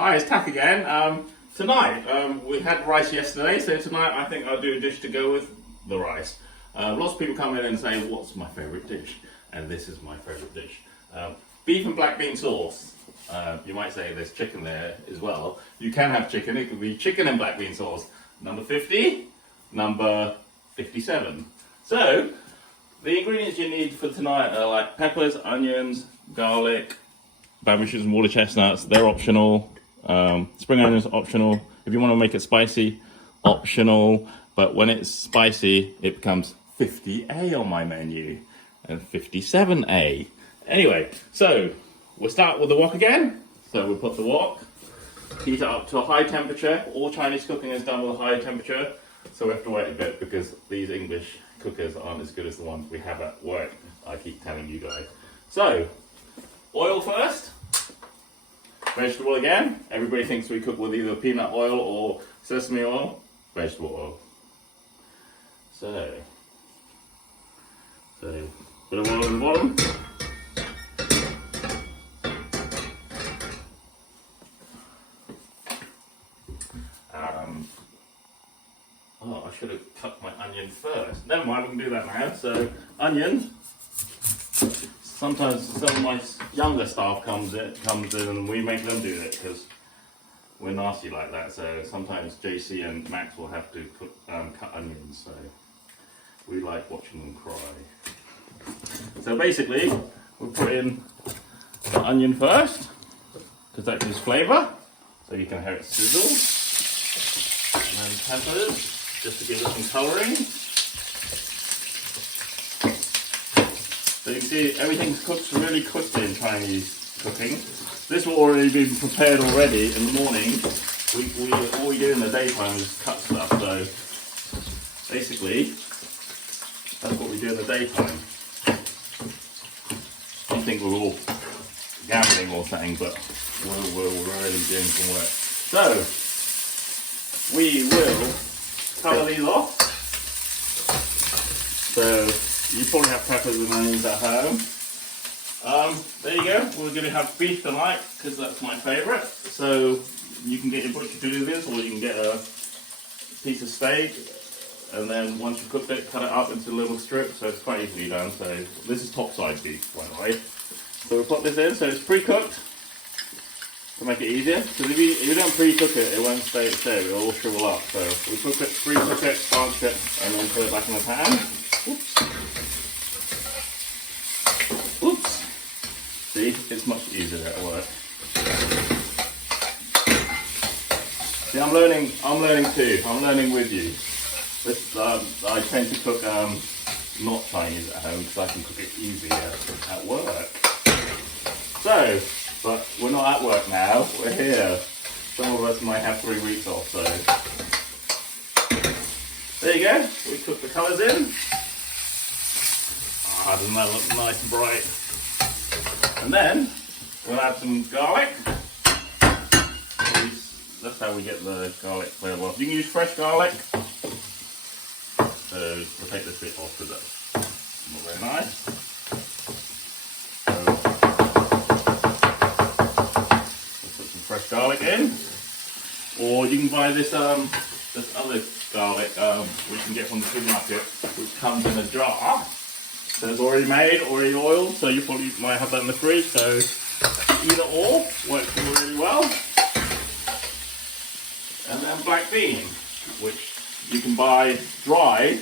Hi, it's Tak again. Tonight, we had rice yesterday, so tonight I think I'll do a dish to go with the rice. Lots of people come in and say, what's my favourite dish? And this is my favourite dish. Beef and black bean sauce. You might say there's chicken there as well. You can have chicken, it could be chicken and black bean sauce. Number 50, number 57. So, the ingredients you need for tonight are like peppers, onions, garlic, Bamboo-shoots and Waterchestnuts. They're optional. Spring onions optional. If you want to make it spicy, optional. But when it's spicy, it becomes 50A on my menu and 57A. Anyway, so we'll start with the wok again. So we'll put the wok, heat it up to a high temperature. All Chinese cooking is done with a high temperature. So we have to wait a bit because these English cookers aren't as good as the ones we have at work. I keep telling you guys. So, oil first. Vegetable again. Everybody thinks we cook with either peanut oil or sesame oil. Vegetable oil. So bit of oil in the bottom. Oh, I should have cut my onion first. Never mind, we can do that now. So, onion. Sometimes some of my younger staff comes in and we make them do it because we're nasty like that. So sometimes JC and Max will have to cut onions. So we like watching them cry. So basically, we'll put in the onion first because that gives flavour. So you can hear it sizzle. And then peppers just to give it some colouring. So you can see everything's cooked really quickly in Chinese cooking. This will already be prepared already in the morning. All we do in the daytime is cut stuff. So basically, that's what we do in the daytime. I think we're all gambling or something, but we're really doing some work. So we will colour these off. So you probably have peppers and onions at home. There you go. We're going to have beef tonight because that's my favourite. So you can get your butcher to do this, or you can get a piece of steak, and then once you've cooked it, cut it up into little strips. So it's quite easily done. So this is Topside Beef, by the way. So we'll put this in. So it's pre-cooked to make it easier. Because if you don't pre-cook it, it won't stay there. It'll all shrivel up. So we cook it, pre-cook it, blanch it, and then put it back in the pan. Oops. See, it's much easier at work. See, I'm learning too. I'm learning with you. This, I tend to cook not Chinese at home because I can cook it easier at work. So, but we're not at work now. We're here. Some of us might have 3 weeks off. So there you go. We cook the colours in. Ah, doesn't that look nice and bright? And then we'll add some garlic. That's how we get the garlic flavour off. You can use fresh garlic. So we'll take this bit off because that's not very nice. So we'll put some fresh garlic in. Or you can buy this other garlic we can get from the supermarket, which comes in a jar. So it's already made, already oiled, so you probably might have that in the fridge. So either or works really well. And then black bean, which you can buy dry,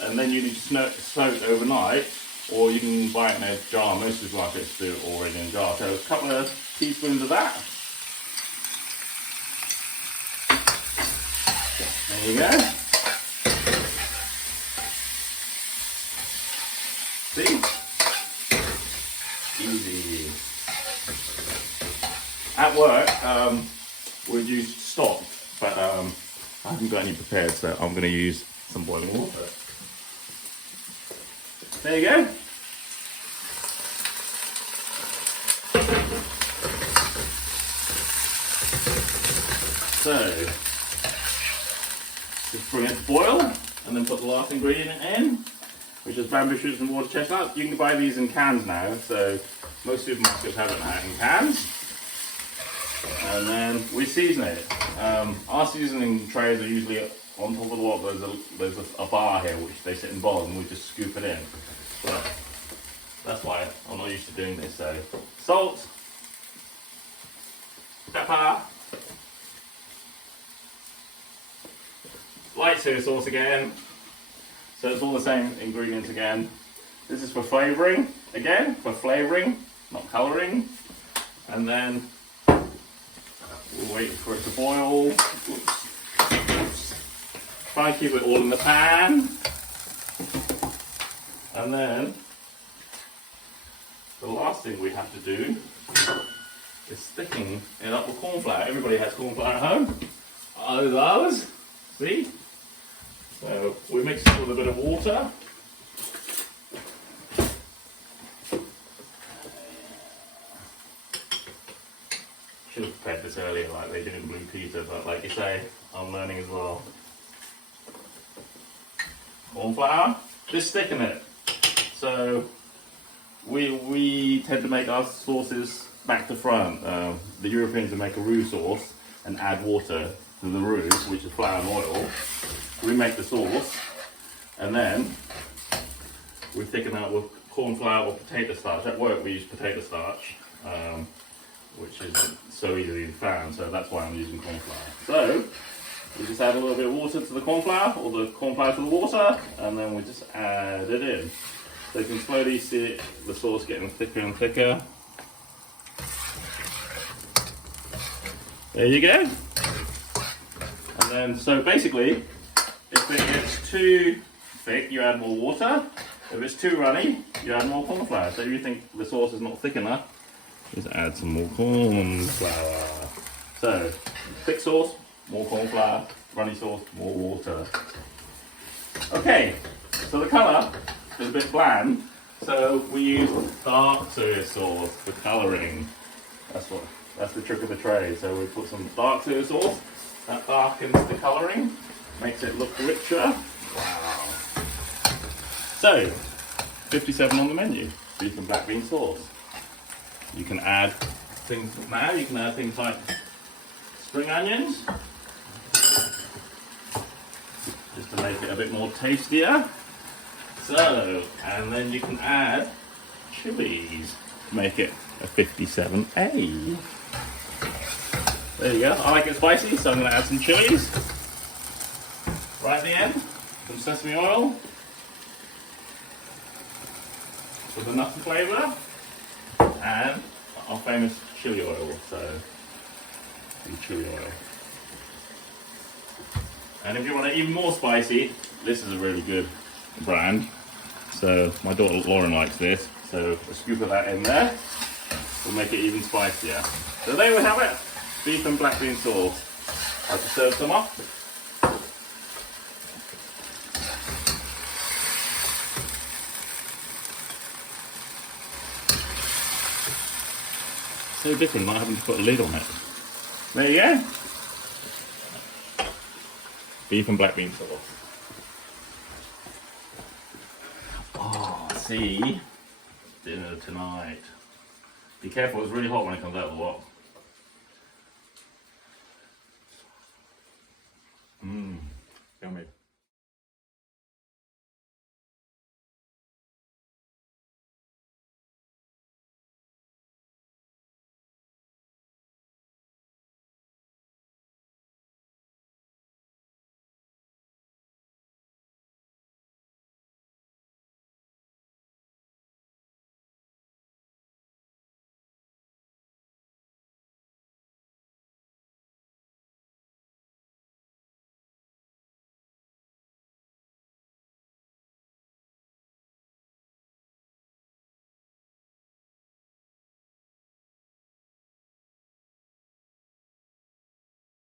and then you need to soak overnight, or you can buy it in a jar. Most supermarkets do it already in a jar. So a couple of teaspoons of that. There you go. See? Easy. At work, we'd use stock, but I haven't got any prepared, so I'm going to use some boiling water. There you go. So, just bring it to boil, and then put the last ingredient in, which is Bamboo-shoots and Waterchestnuts. You can buy these in cans now, so most supermarkets have it now in cans. and then we season it. Our seasoning trays are usually on top of the wok. There's a bar here which they sit in bowls and we just scoop it in. But that's why I'm not used to doing this. So salt, pepper, light soy sauce again. So it's all the same ingredients again. This is for flavouring, again, for flavouring, not colouring. And then we'll wait for it to boil. Oops. Try and keep it all in the pan. And then the last thing we have to do is thickening it up with corn flour. Everybody has corn flour at home. Oh, those. See? So we mix it with a bit of water. Should have prepared this earlier like they did in Blue Peter, but like you say, I'm learning as well. Corn flour, just thicken it. So we tend to make our sauces back to front. The Europeans will make a roux sauce and add water to the roux, which is flour and oil. We make the sauce, and then we thicken out with corn flour or potato starch. At work we use potato starch, which is so easily found, so that's why I'm using corn flour. So we just add a little bit of water to the corn flour, or the corn flour to the water, and then we just add it in. So you can slowly see the sauce getting thicker and thicker. There you go. And then, so basically, if it gets too thick, you add more water. If it's too runny, you add more corn flour. So if you think the sauce is not thick enough, just add some more corn flour. So, thick sauce, more corn flour. Runny sauce, more water. Okay, so the colour is a bit bland, so we use dark soy sauce for colouring. That's the trick of the tray. So we put some dark soy sauce, that darkens the colouring, makes it look richer. Wow. So, 57 on the menu, beef and black bean sauce. You can add things now, you can add things like spring onions, just to make it a bit more tastier. So, and then you can add chilies to make it a 57A. There you go. I like it spicy, so I'm going to add some chilies. Right at the end, some sesame oil with the nutty flavour, and our famous chili oil. So, some chili oil. And if you want it even more spicy, this is a really good brand. So my daughter Lauren likes this, so a scoop of that in there will make it even spicier. So there we have it, beef and black bean sauce. I'll just serve some up. So different, not having to put a lid on it. There you go. Beef and black bean sauce. Oh, see? Dinner tonight. Be careful, it's really hot when it comes out of the wok.